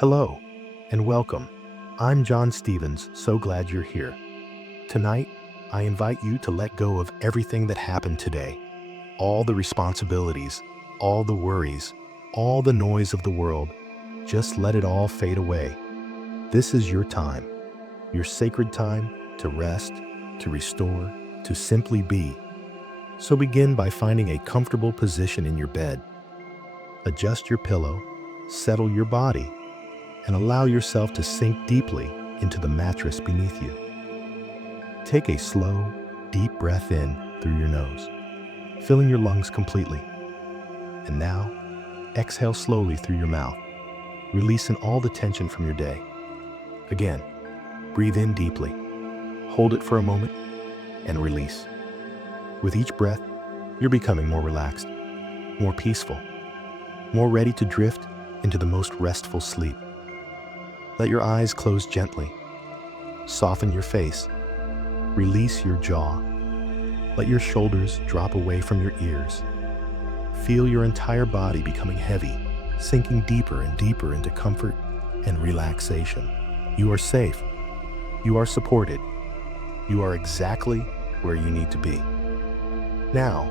Hello, and welcome. I'm John Stevens, so glad you're here. Tonight, I invite you to let go of everything that happened today. All the responsibilities, all the worries, all the noise of the world. Just let it all fade away. This is your time, your sacred time to rest, to restore, to simply be. So begin by finding a comfortable position in your bed. Adjust your pillow, settle your body, and allow yourself to sink deeply into the mattress beneath you. Take a slow, deep breath in through your nose, filling your lungs completely. And now, exhale slowly through your mouth, releasing all the tension from your day. Again, breathe in deeply, hold it for a moment, and release. With each breath, you're becoming more relaxed, more peaceful, more ready to drift into the most restful sleep. Let your eyes close gently. Soften your face. Release your jaw. Let your shoulders drop away from your ears. Feel your entire body becoming heavy, sinking deeper and deeper into comfort and relaxation. You are safe. You are supported. You are exactly where you need to be. Now,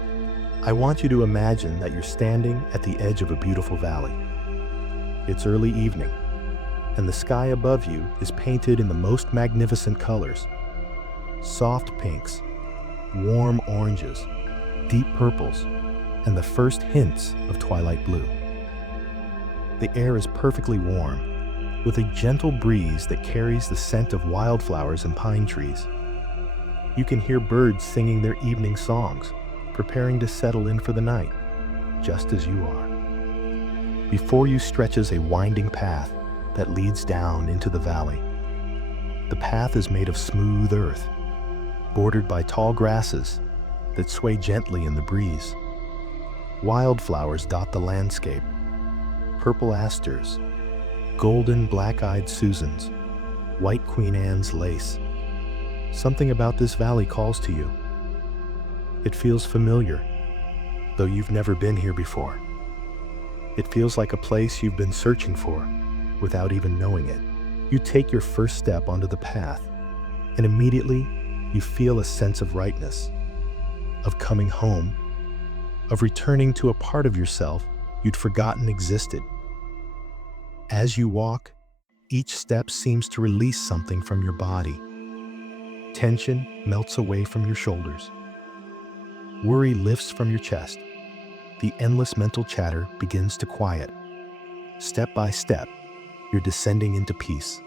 I want you to imagine that you're standing at the edge of a beautiful valley. It's early evening, and the sky above you is painted in the most magnificent colors. Soft pinks, warm oranges, deep purples, and the first hints of twilight blue. The air is perfectly warm, with a gentle breeze that carries the scent of wildflowers and pine trees. You can hear birds singing their evening songs, preparing to settle in for the night, just as you are. Before you stretches a winding path that leads down into the valley. The path is made of smooth earth, bordered by tall grasses that sway gently in the breeze. Wildflowers dot the landscape, purple asters, golden black-eyed Susans, white Queen Anne's lace. Something about this valley calls to you. It feels familiar, though you've never been here before. It feels like a place you've been searching for without even knowing it. You take your first step onto the path, and immediately you feel a sense of rightness, of coming home, of returning to a part of yourself you'd forgotten existed. As you walk, each step seems to release something from your body. Tension melts away from your shoulders. Worry lifts from your chest. The endless mental chatter begins to quiet. Step by step, you're descending into peace.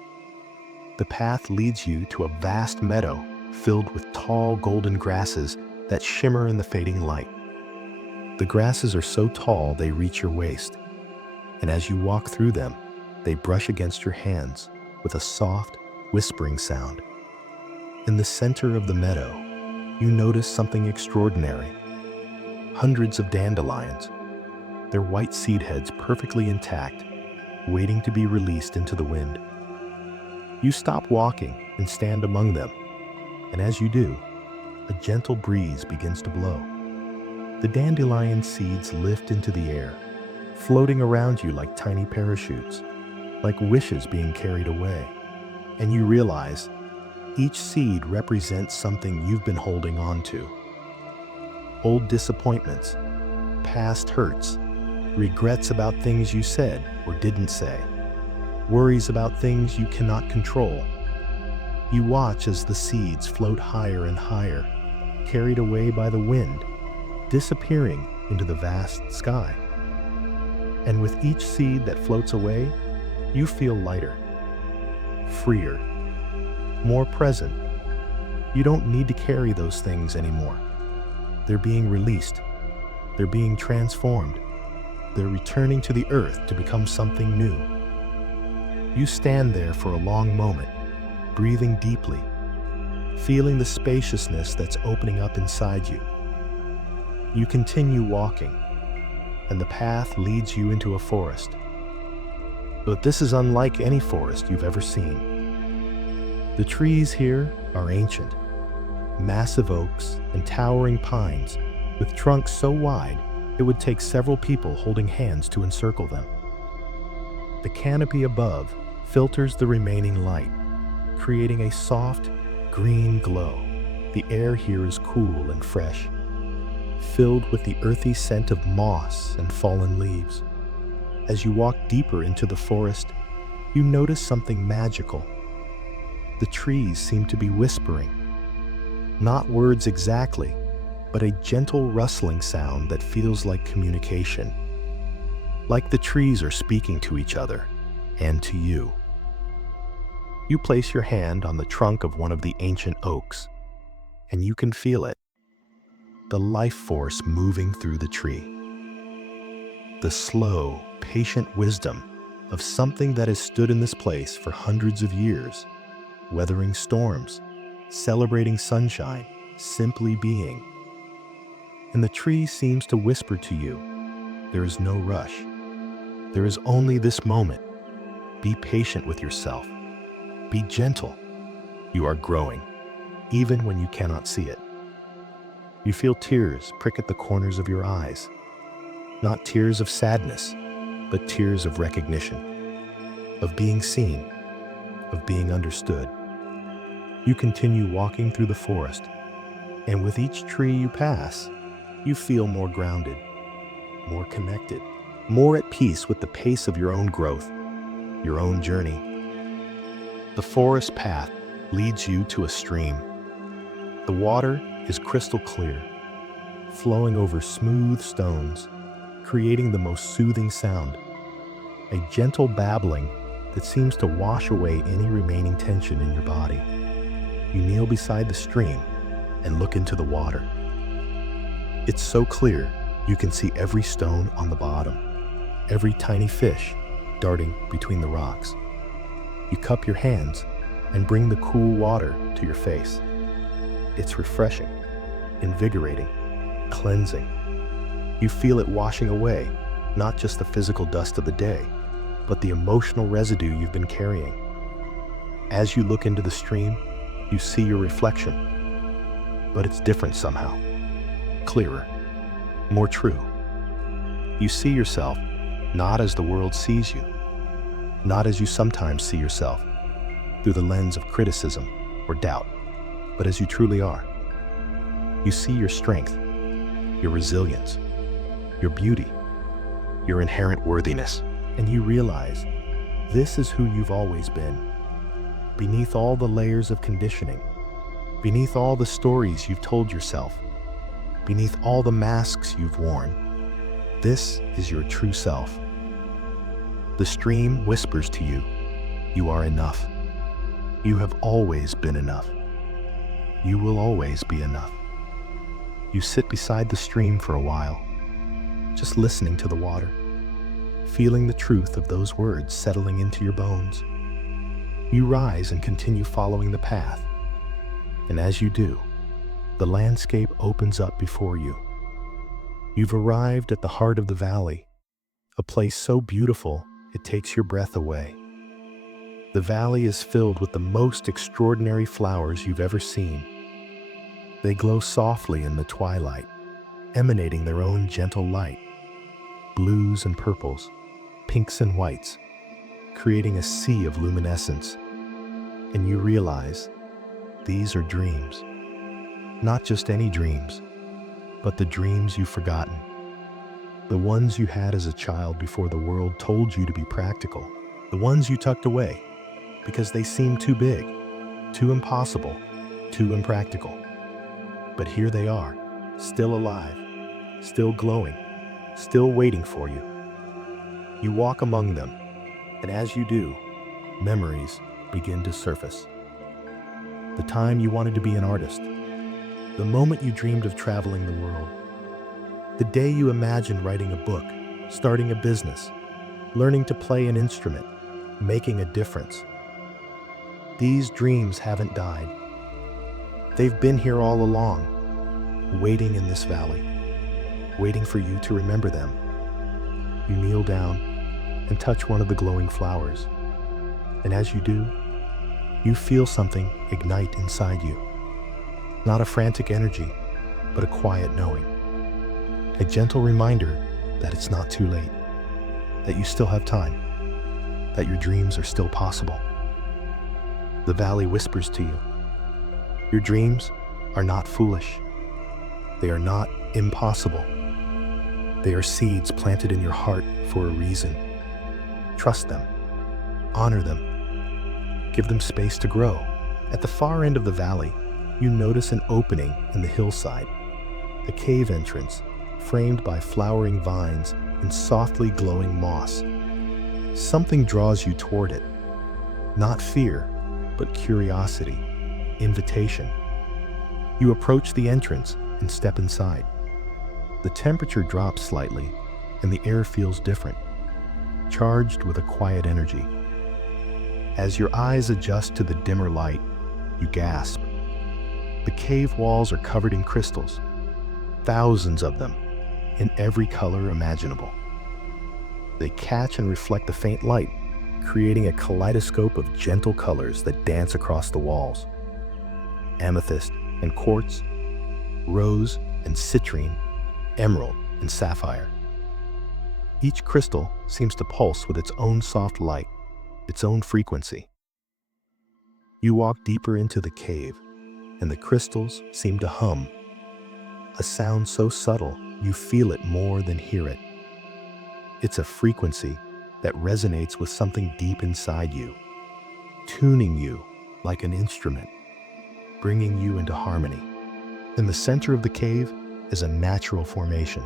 The path leads you to a vast meadow filled with tall golden grasses that shimmer in the fading light. The grasses are so tall they reach your waist, and as you walk through them, they brush against your hands with a soft, whispering sound. In the center of the meadow, you notice something extraordinary. Hundreds of dandelions, their white seed heads perfectly intact, waiting to be released into the wind. You stop walking and stand among them, and as you do, a gentle breeze begins to blow. The dandelion seeds lift into the air, floating around you like tiny parachutes, like wishes being carried away. And you realize each seed represents something you've been holding on to. Old disappointments, past hurts, regrets about things you said or didn't say, worries about things you cannot control. You watch as the seeds float higher and higher, carried away by the wind, disappearing into the vast sky. And with each seed that floats away, you feel lighter, freer, more present. You don't need to carry those things anymore. They're being released. They're being transformed. They're returning to the earth to become something new. You stand there for a long moment, breathing deeply, feeling the spaciousness that's opening up inside you. You continue walking, and the path leads you into a forest. But this is unlike any forest you've ever seen. The trees here are ancient, massive oaks and towering pines with trunks so wide it would take several people holding hands to encircle them. The canopy above filters the remaining light, creating a soft, green glow. The air here is cool and fresh, filled with the earthy scent of moss and fallen leaves. As you walk deeper into the forest, you notice something magical. The trees seem to be whispering. Not words exactly, but a gentle rustling sound that feels like communication. Like the trees are speaking to each other and to you. You place your hand on the trunk of one of the ancient oaks, and you can feel it. The life force moving through the tree. The slow, patient wisdom of something that has stood in this place for hundreds of years, weathering storms, celebrating sunshine, simply being. And the tree seems to whisper to you, there is no rush. There is only this moment. Be patient with yourself. Be gentle. You are growing, even when you cannot see it. You feel tears prick at the corners of your eyes. Not tears of sadness, but tears of recognition, of being seen, of being understood. You continue walking through the forest, and with each tree you pass, you feel more grounded, more connected, more at peace with the pace of your own growth, your own journey. The forest path leads you to a stream. The water is crystal clear, flowing over smooth stones, creating the most soothing sound, a gentle babbling that seems to wash away any remaining tension in your body. You kneel beside the stream and look into the water. It's so clear you can see every stone on the bottom, every tiny fish darting between the rocks. You cup your hands and bring the cool water to your face. It's refreshing, invigorating, cleansing. You feel it washing away, not just the physical dust of the day, but the emotional residue you've been carrying. As you look into the stream, you see your reflection, but it's different somehow. Clearer, more true. You see yourself not as the world sees you, not as you sometimes see yourself, through the lens of criticism or doubt, but as you truly are. You see your strength, your resilience, your beauty, your inherent worthiness, and you realize this is who you've always been. Beneath all the layers of conditioning, beneath all the stories you've told yourself, beneath all the masks you've worn, this is your true self. The stream whispers to you, you are enough. You have always been enough. You will always be enough. You sit beside the stream for a while, just listening to the water, feeling the truth of those words settling into your bones. You rise and continue following the path, and as you do, the landscape opens up before you. You've arrived at the heart of the valley, a place so beautiful it takes your breath away. The valley is filled with the most extraordinary flowers you've ever seen. They glow softly in the twilight, emanating their own gentle light. Blues and purples, pinks and whites, creating a sea of luminescence. And you realize these are dreams. Not just any dreams, but the dreams you've forgotten. The ones you had as a child before the world told you to be practical. The ones you tucked away because they seemed too big, too impossible, too impractical. But here they are, still alive, still glowing, still waiting for you. You walk among them, and as you do, memories begin to surface. The time you wanted to be an artist, the moment you dreamed of traveling the world, the day you imagined writing a book, starting a business, learning to play an instrument, making a difference. These dreams haven't died. They've been here all along, waiting in this valley, waiting for you to remember them. You kneel down and touch one of the glowing flowers, and as you do, you feel something ignite inside you. Not a frantic energy, but a quiet knowing. A gentle reminder that it's not too late, that you still have time. that your dreams are still possible. The valley whispers to you, your dreams are not foolish. They are not impossible. They are seeds planted in your heart for a reason. Trust them. Honor them. Give them space to grow. At the far end of the valley, you notice an opening in the hillside, a cave entrance framed by flowering vines and softly glowing moss. Something draws you toward it. Not fear, but curiosity, invitation. You approach the entrance and step inside. The temperature drops slightly, and the air feels different, charged with a quiet energy. As your eyes adjust to the dimmer light, you gasp. The cave walls are covered in crystals, thousands of them, in every color imaginable. They catch and reflect the faint light, creating a kaleidoscope of gentle colors that dance across the walls. Amethyst and quartz, rose and citrine, emerald and sapphire. Each crystal seems to pulse with its own soft light, its own frequency. You walk deeper into the cave, and the crystals seem to hum, a sound so subtle you feel it more than hear it. It's a frequency that resonates with something deep inside you, tuning you like an instrument, bringing you into harmony. In the center of the cave is a natural formation,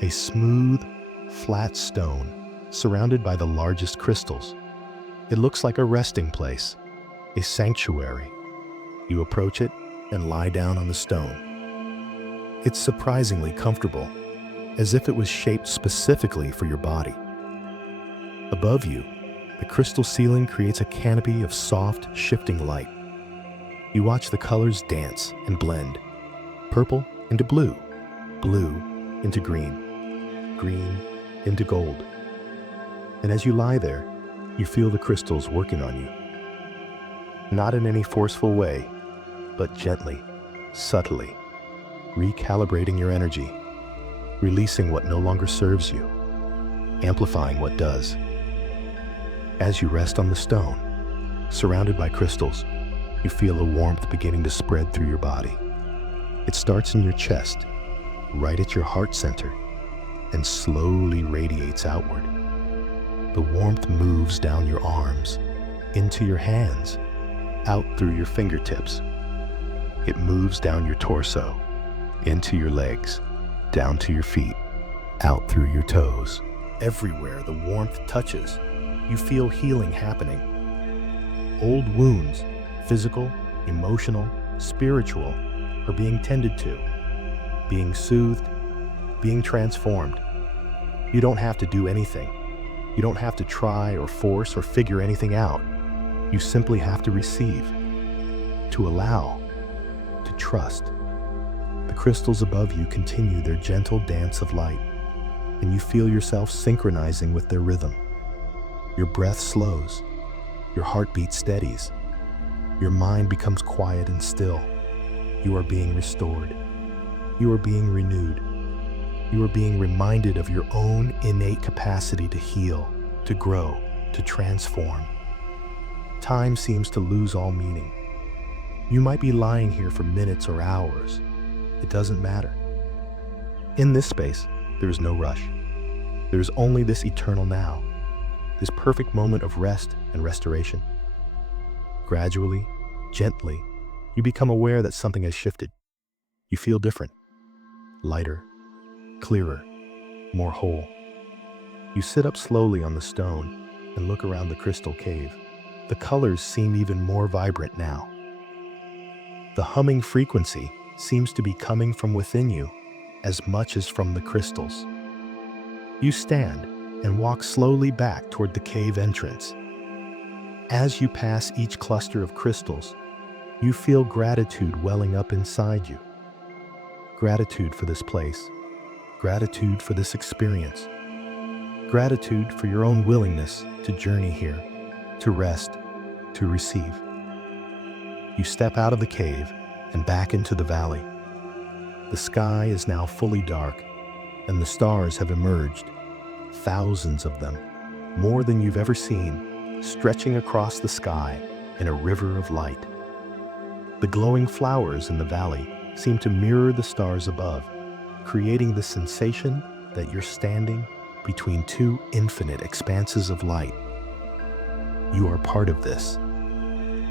a smooth, flat stone surrounded by the largest crystals. It looks like a resting place, a sanctuary. You approach it and lie down on the stone. It's surprisingly comfortable, as if it was shaped specifically for your body. Above you, the crystal ceiling creates a canopy of soft, shifting light. You watch the colors dance and blend, purple into blue, blue into green, green into gold. And as you lie there, you feel the crystals working on you. Not in any forceful way, but gently, subtly, recalibrating your energy, releasing what no longer serves you, amplifying what does. As you rest on the stone, surrounded by crystals, you feel a warmth beginning to spread through your body. It starts in your chest, right at your heart center, and slowly radiates outward. The warmth moves down your arms, into your hands, out through your fingertips. It moves down your torso, into your legs, down to your feet, out through your toes. Everywhere the warmth touches, you feel healing happening. Old wounds, physical, emotional, spiritual, are being tended to, being soothed, being transformed. You don't have to do anything. You don't have to try or force or figure anything out. You simply have to receive, to allow, to trust. The crystals above you continue their gentle dance of light, and you feel yourself synchronizing with their rhythm. Your breath slows, your heartbeat steadies, your mind becomes quiet and still. You are being restored. You are being renewed. You are being reminded of your own innate capacity to heal, to grow, to transform. Time seems to lose all meaning. You might be lying here for minutes or hours. It doesn't matter. In this space, there is no rush. There is only this eternal now, this perfect moment of rest and restoration. Gradually, gently, you become aware that something has shifted. You feel different, lighter, clearer, more whole. You sit up slowly on the stone and look around the crystal cave. The colors seem even more vibrant now. The humming frequency seems to be coming from within you as much as from the crystals. You stand and walk slowly back toward the cave entrance. As you pass each cluster of crystals, you feel gratitude welling up inside you. Gratitude for this place. Gratitude for this experience. Gratitude for your own willingness to journey here, to rest, to receive. You step out of the cave and back into the valley. The sky is now fully dark, and the stars have emerged, thousands of them, more than you've ever seen, stretching across the sky in a river of light. The glowing flowers in the valley seem to mirror the stars above, creating the sensation that you're standing between two infinite expanses of light. You are part of this.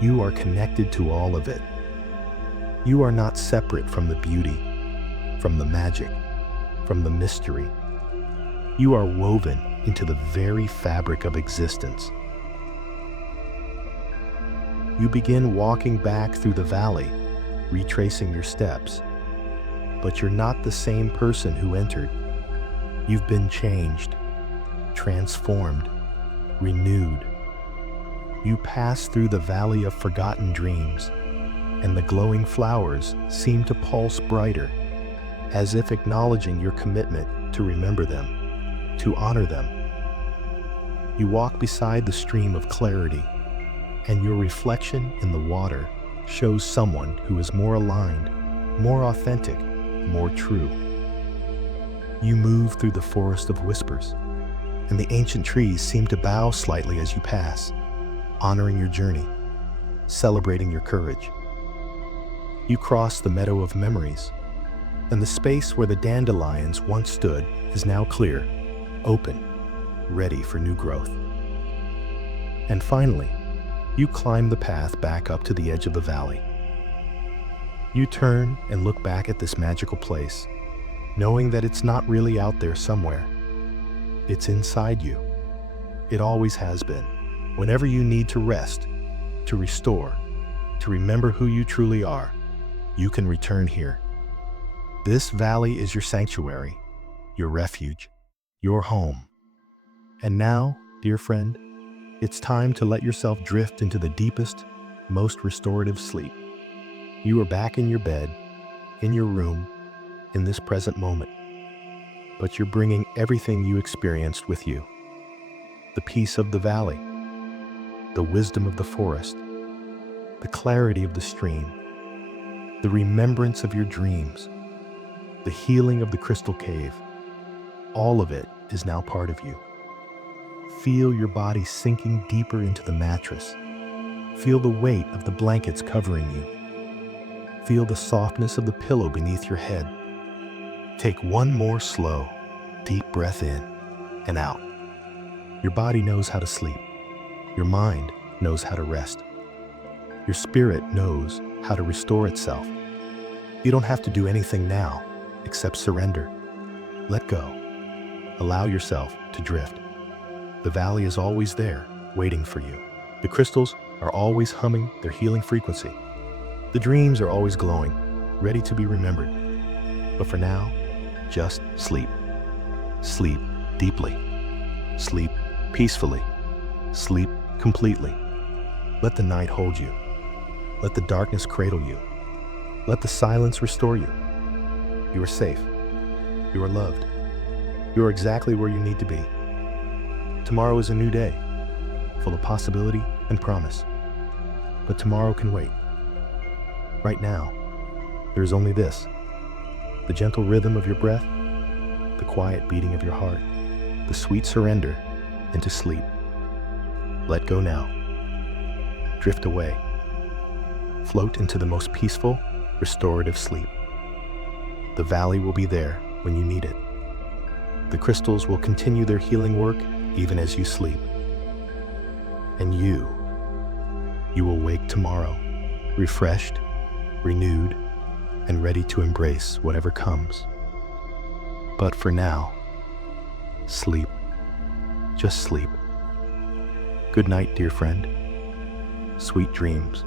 You are connected to all of it. You are not separate from the beauty, from the magic, from the mystery. You are woven into the very fabric of existence. You begin walking back through the valley, retracing your steps. But you're not the same person who entered. You've been changed, transformed, renewed. You pass through the valley of forgotten dreams, and the glowing flowers seem to pulse brighter, as if acknowledging your commitment to remember them, to honor them. You walk beside the stream of clarity, and your reflection in the water shows someone who is more aligned, more authentic, more true. You move through the forest of whispers, and the ancient trees seem to bow slightly as you pass, honoring your journey, celebrating your courage. You cross the meadow of memories, and the space where the dandelions once stood is now clear, open, ready for new growth. And finally, you climb the path back up to the edge of the valley. You turn and look back at this magical place, knowing that it's not really out there somewhere. It's inside you. It always has been. Whenever you need to rest, to restore, to remember who you truly are, you can return here. This valley is your sanctuary, your refuge, your home. And now, dear friend, it's time to let yourself drift into the deepest, most restorative sleep. You are back in your bed, in your room, in this present moment. But you're bringing everything you experienced with you. The peace of the valley, the wisdom of the forest, the clarity of the stream, the remembrance of your dreams, the healing of the crystal cave. All of it is now part of you. Feel your body sinking deeper into the mattress. Feel the weight of the blankets covering you. Feel the softness of the pillow beneath your head. Take one more slow, deep breath in and out. Your body knows how to sleep. Your mind knows how to rest. Your spirit knows how to restore itself. You don't have to do anything now except surrender. Let go. Allow yourself to drift. The valley is always there, waiting for you. The crystals are always humming their healing frequency. The dreams are always glowing, ready to be remembered. But for now, just sleep. Sleep deeply. Sleep peacefully. Sleep completely. Let the night hold you. Let the darkness cradle you. Let the silence restore you. You are safe. You are loved. You are exactly where you need to be. Tomorrow is a new day, full of possibility and promise. But tomorrow can wait. Right now, there is only this: the gentle rhythm of your breath, the quiet beating of your heart, the sweet surrender into sleep. Let go now. Drift away. Float into the most peaceful, restorative sleep. The valley will be there when you need it. The crystals will continue their healing work even as you sleep. And you will wake tomorrow, refreshed, renewed, and ready to embrace whatever comes. But for now, sleep. Just sleep. Good night, dear friend. Sweet dreams.